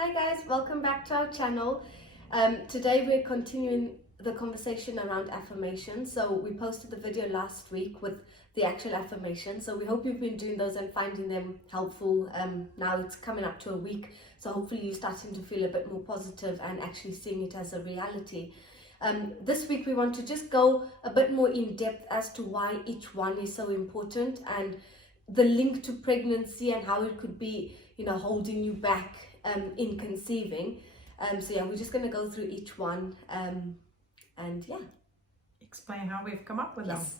Hi guys, welcome back to our channel. Today we're continuing the conversation around affirmations. So we posted the video last week with the actual affirmations. So we hope you've been doing those and finding them helpful. Now it's coming up to a week, so hopefully you're starting to feel a bit more positive and actually seeing it as a reality. This week we want to just go a bit more in depth as to why each one is so important and the link to pregnancy and how it could be, holding you back in conceiving. So yeah, we're just going to go through each one and yeah, explain how we've come up with yes.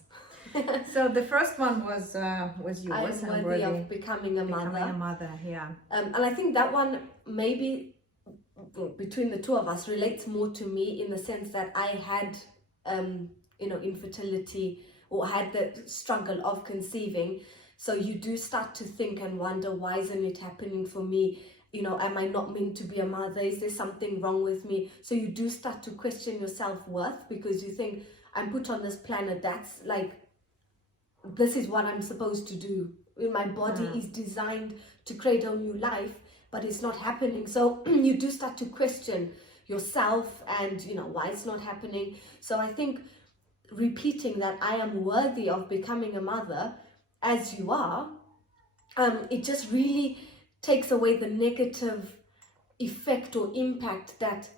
them. So the first one was yours. I'm worthy of becoming a mother. Yeah. And I think that one maybe between the two of us relates more to me in the sense that I had infertility or had the struggle of conceiving. So you do start to think and wonder, why isn't it happening for me? Am I not meant to be a mother? Is there something wrong with me? So you do start to question your self-worth because you think, I'm put on this planet, that's like, this is what I'm supposed to do. My body is designed to create a new life, but it's not happening. So you do start to question yourself and, why it's not happening. So I think repeating that I am worthy of becoming a mother as you are, it just really takes away the negative effect or impact that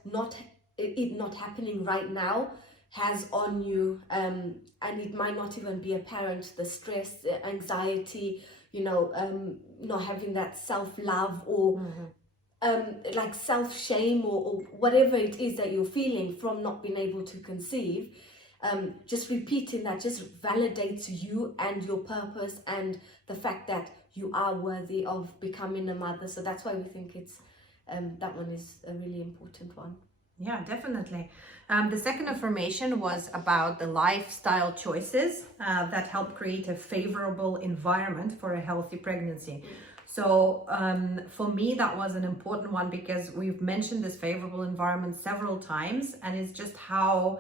it not happening right now has on you, and it might not even be apparent, the stress, the anxiety, not having that self-love or like self-shame or whatever it is that you're feeling from not being able to conceive. Just repeating that just validates you and your purpose and the fact that you are worthy of becoming a mother. So that's why we think it's that one is a really important one. Yeah, definitely. The second affirmation was about the lifestyle choices that help create a favorable environment for a healthy pregnancy. So for me, that was an important one because we've mentioned this favorable environment several times, and it's just how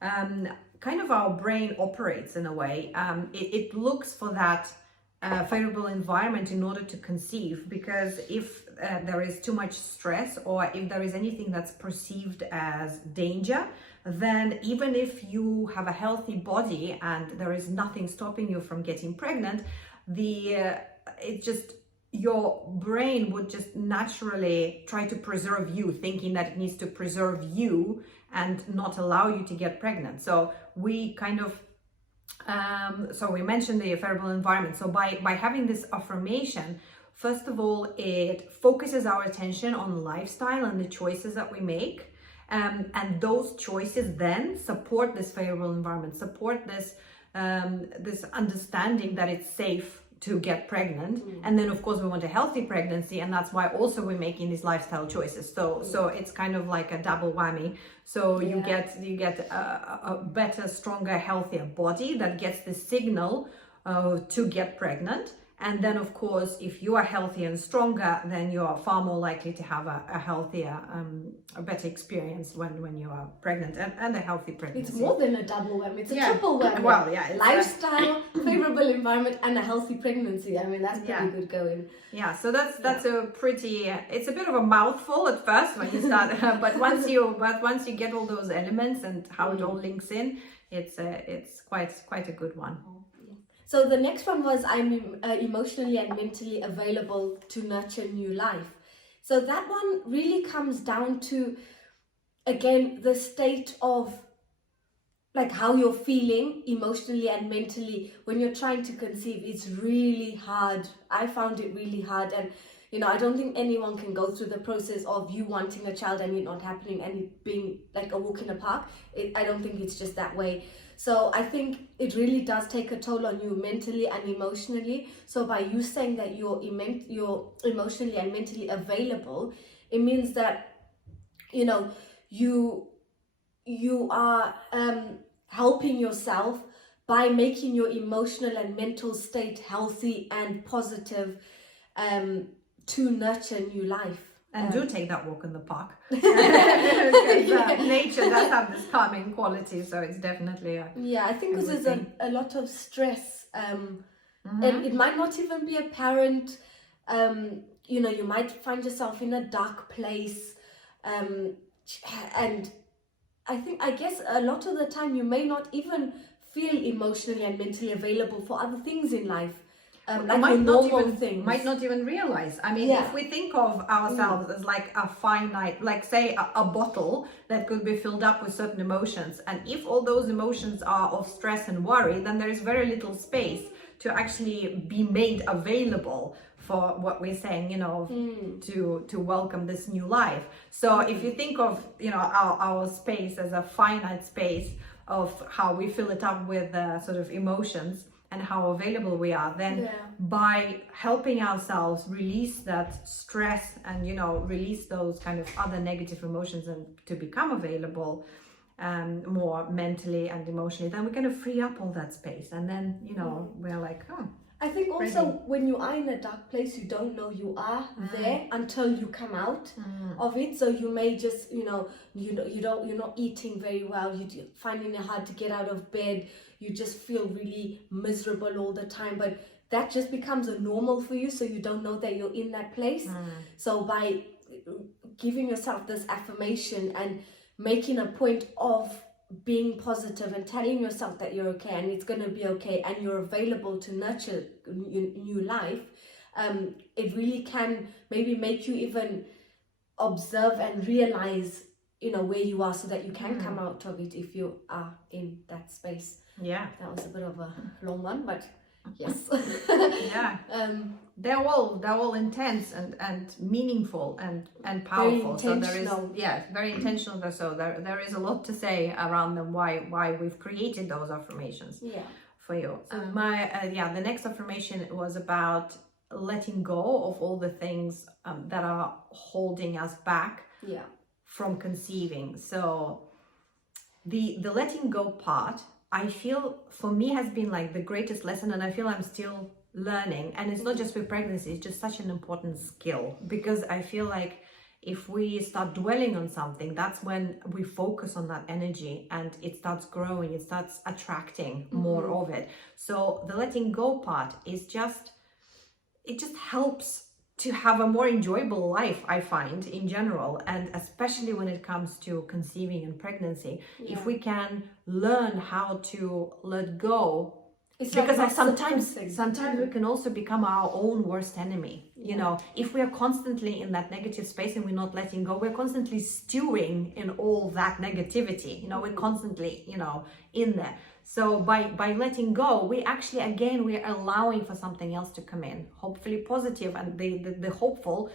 kind of our brain operates in a way. It looks for that favorable environment in order to conceive, because if there is too much stress or if there is anything that's perceived as danger, then even if you have a healthy body and there is nothing stopping you from getting pregnant, your brain would just naturally try to preserve you, thinking that it needs to preserve you and not allow you to get pregnant. So we kind of we mentioned the favorable environment. So by having this affirmation, first of all, it focuses our attention on lifestyle and the choices that we make, and those choices then support this favorable environment, support this this understanding that it's safe to get pregnant. And then of course we want a healthy pregnancy, and that's why also we're making these lifestyle choices. So it's kind of like a double whammy. So you get a better, stronger, healthier body that gets the signal to get pregnant. And then of course, if you are healthy and stronger, then you are far more likely to have a healthier, a better experience when you are pregnant and a healthy pregnancy. It's more than a double whammy, it's a triple whammy. Well, yeah. Lifestyle, favorable environment, and a healthy pregnancy. I mean, that's pretty good going. Yeah, so that's a pretty, it's a bit of a mouthful at first when you start, but once you get all those elements and how it all links in, it's quite a good one. So the next one was, I'm emotionally and mentally available to nurture new life. So that one really comes down to, again, the state of like how you're feeling emotionally and mentally when you're trying to conceive. It's really hard. I found it really hard, and I don't think anyone can go through the process of you wanting a child and it not happening and it being like a walk in a park. I don't think it's just that way. So I think it really does take a toll on you mentally and emotionally. So by you saying that you're emotionally and mentally available, it means that, you are helping yourself by making your emotional and mental state healthy and positive to nurture new life. And do take that walk in the park. Because nature does have this calming quality, so it's definitely I think because there's a lot of stress, and it might not even be apparent you know, you might find yourself in a dark place, and I guess a lot of the time you may not even feel emotionally and mentally available for other things in life. Like your normal things. Might not even realize. I mean, if we think of ourselves as like a finite, like say a bottle that could be filled up with certain emotions, and if all those emotions are of stress and worry, then there is very little space to actually be made available for what we're saying, you know, to welcome this new life. So if you think of, you know, our space as a finite space of how we fill it up with sort of emotions and how available we are, then by helping ourselves release that stress and, you know, release those kind of other negative emotions and to become available more mentally and emotionally, then we're going to free up all that space. And then, you know, we're like, oh, I think also when you are in a dark place, you don't know you are there until you come out of it. So you may just, you're not eating very well. You're finding it hard to get out of bed. You just feel really miserable all the time. But that just becomes a normal for you. So you don't know that you're in that place. So by giving yourself this affirmation and making a point of being positive and telling yourself that you're okay and it's going to be okay and you're available to nurture new life, it really can maybe make you even observe and realize, you know, where you are so that you can come out of it if you are in that space. Yeah, that was a bit of a long one, but yes. Yeah. They're all intense and meaningful and powerful. So there is very intentional. So there is a lot to say around them. Why we've created those affirmations for you. So the next affirmation was about letting go of all the things that are holding us back from conceiving. So the letting go part, I feel for me has been like the greatest lesson, and I feel I'm still learning. And it's not just with pregnancy, it's just such an important skill, because I feel like if we start dwelling on something, that's when we focus on that energy and it starts growing, it starts attracting more of it. So the letting go part is it just helps to have a more enjoyable life, I find, in general, and especially when it comes to conceiving and pregnancy. If we can learn how to let go, because sometimes we can also become our own worst enemy. You know, if we are constantly in that negative space and we're not letting go, we're constantly stewing in all that negativity. You know, we're constantly, you know, in there. So by letting go, we actually, again, we're allowing for something else to come in, hopefully positive. And the hopeful,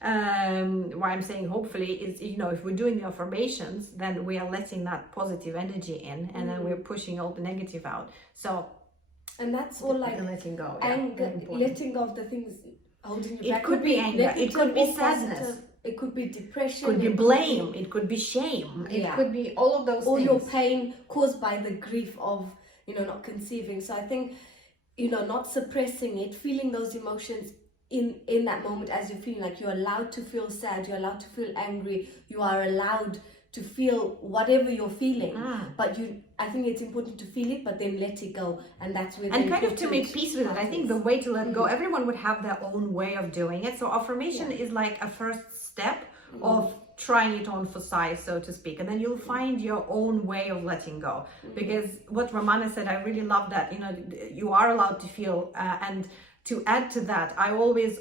why I'm saying hopefully is, you know, if we're doing the affirmations, then we are letting that positive energy in, and then we're pushing all the negative out. So, and that's all like letting go, anger, letting go of the things holding you back. It could be anger, it could be sadness, it could be depression, it could be blame, it could be shame, it could be all of those all things. Your pain caused by the grief of, you know, not conceiving. So I think, you know, not suppressing it, feeling those emotions in that moment as you're feeling, like you're allowed to feel sad, you're allowed to feel angry, you are allowed to feel whatever you're feeling, but I think it's important to feel it, but then let it go, and that's where and kind of to make peace with it. I think the way to let go, everyone would have their own way of doing it. So affirmation is like a first step of trying it on for size, so to speak, and then you'll find your own way of letting go. Because what Ramana said, I really love that. You know, you are allowed to feel, and to add to that, I always,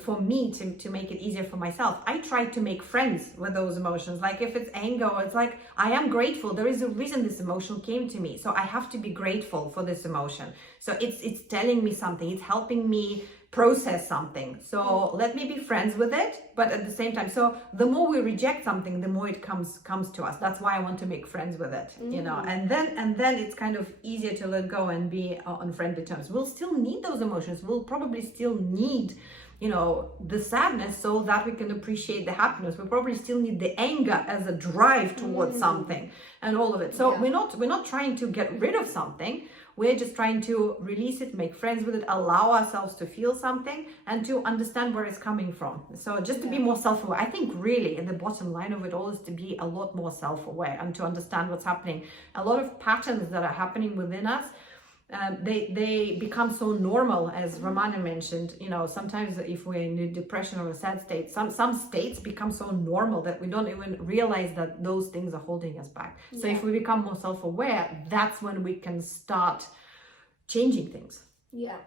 for me, to make it easier for myself, I try to make friends with those emotions. Like if it's anger, it's like, I am grateful. There is a reason this emotion came to me. So I have to be grateful for this emotion. So it's telling me something. It's helping me process something. So let me be friends with it, but at the same time, so the more we reject something, the more it comes to us. That's why I want to make friends with it, you know, and then it's kind of easier to let go and be on friendly terms. We'll still need those emotions. We'll probably still need, you know, the sadness so that we can appreciate the happiness. We probably still need the anger as a drive towards something and all of it. So we're not trying to get rid of something. We're just trying to release it, make friends with it, allow ourselves to feel something and to understand where it's coming from. So just to be more self-aware. I think really the bottom line of it all is to be a lot more self-aware and to understand what's happening. A lot of patterns that are happening within us, they become so normal, as Romana mentioned. You know, sometimes if we're in a depression or a sad state, some states become so normal that we don't even realize that those things are holding us back. So if we become more self-aware, that's when we can start changing things. Yeah.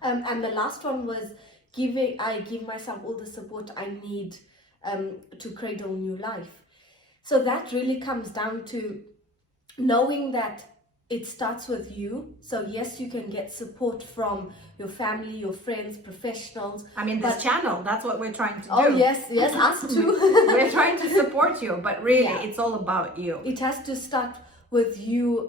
And the last one was I give myself all the support I need to cradle new life. So that really comes down to knowing that it starts with you. So yes, you can get support from your family, your friends, professionals. I mean, this channel, that's what we're trying to do. Oh yes, us too. We're trying to support you, but really it's all about you. It has to start with you.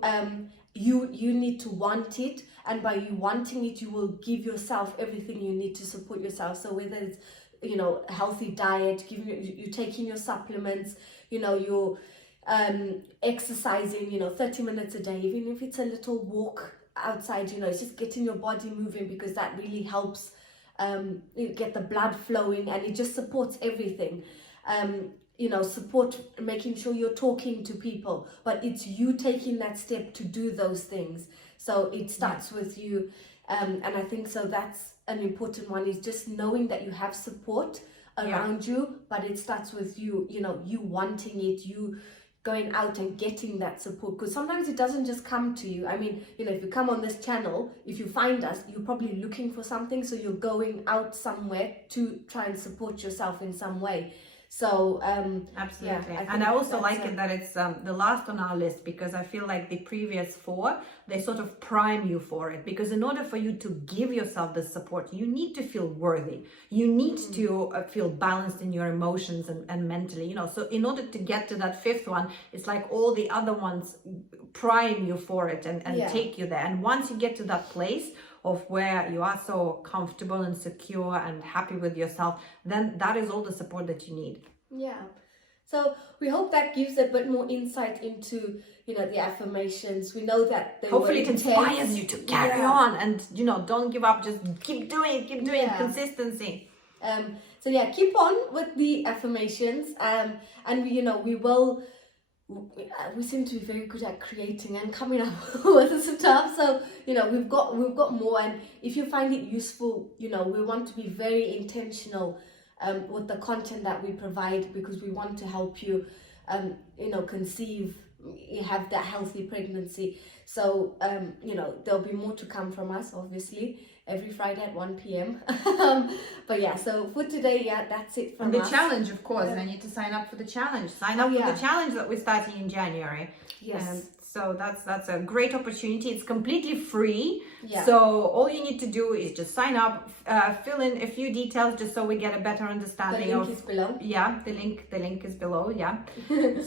You need to want it, and by you wanting it, you will give yourself everything you need to support yourself. So whether it's, you know, a healthy diet, you taking your supplements, you know, you're exercising, you know, 30 minutes a day, even if it's a little walk outside, you know, it's just getting your body moving, because that really helps get the blood flowing, and it just supports everything. You know, support making sure you're talking to people, but it's you taking that step to do those things. So it starts with you, and I think so that's an important one, is just knowing that you have support around you, but it starts with you, you know, you wanting it, you going out and getting that support, because sometimes it doesn't just come to you. I mean, you know, if you come on this channel, if you find us, you're probably looking for something, so you're going out somewhere to try and support yourself in some way. So absolutely. And I also like it that it's the last on our list, because I feel like the previous 4, they sort of prime you for it, because in order for you to give yourself the support, you need to feel worthy, you need to feel balanced in your emotions and mentally, you know. So in order to get to that 5th one, it's like all the other ones prime you for it and take you there. And once you get to that place of where you are so comfortable and secure and happy with yourself, then that is all the support that you need. Yeah. So we hope that gives a bit more insight into, you know, the affirmations. We know that they hopefully it inspires you to carry on, and, you know, don't give up, just keep doing consistency. So yeah, keep on with the affirmations, and you know, we seem to be very good at creating and coming up with stuff. So, you know, we've got more, and if you find it useful, you know, we want to be very intentional with the content that we provide, because we want to help you, you know, conceive, have that healthy pregnancy. So, you know, there'll be more to come from us, obviously, every Friday at 1 p.m. But yeah, so for today, that's it from us. And the challenge, of course, I need to sign up for the challenge. Sign up for the challenge that we're starting in January. Yes. So that's a great opportunity. It's completely free. Yeah. So all you need to do is just sign up, fill in a few details, just so we get a better understanding. The link is below. Yeah, the link is below. Yeah.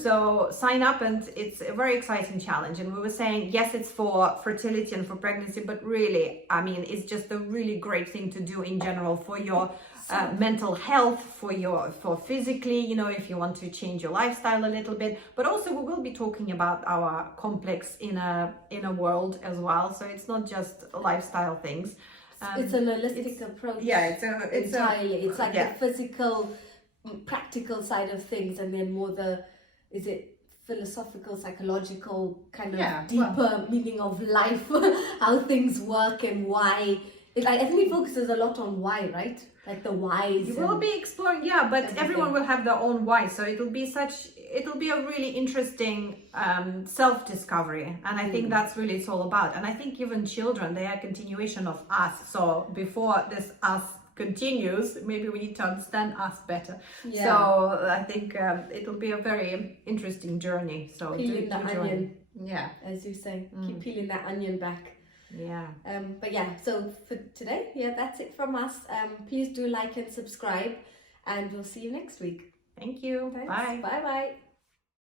So sign up, and it's a very exciting challenge. And we were saying, yes, it's for fertility and for pregnancy, but really, I mean, it's just a really great thing to do in general for your mental health, for physically, you know, if you want to change your lifestyle a little bit. But also we will be talking about our complex inner world as well. So it's not just lifestyle things. It's an holistic approach. Yeah, it's like the physical, practical side of things, and then more philosophical, psychological kind of deeper meaning of life, how things work and why. I think it focuses a lot on why, right? Like the whys. You will be exploring, but everything. Everyone will have their own why. So it'll be a really interesting self-discovery. And I think that's really it's all about. And I think even children, they are a continuation of us. So before this us continues, maybe we need to understand us better. Yeah. So I think it'll be a very interesting journey. So peeling the onion. Yeah. As you say, keep peeling that onion back. Yeah. But yeah, so for today, that's it from us. Please do like and subscribe, and we'll see you next week. Thank you. Thanks. Bye. Bye.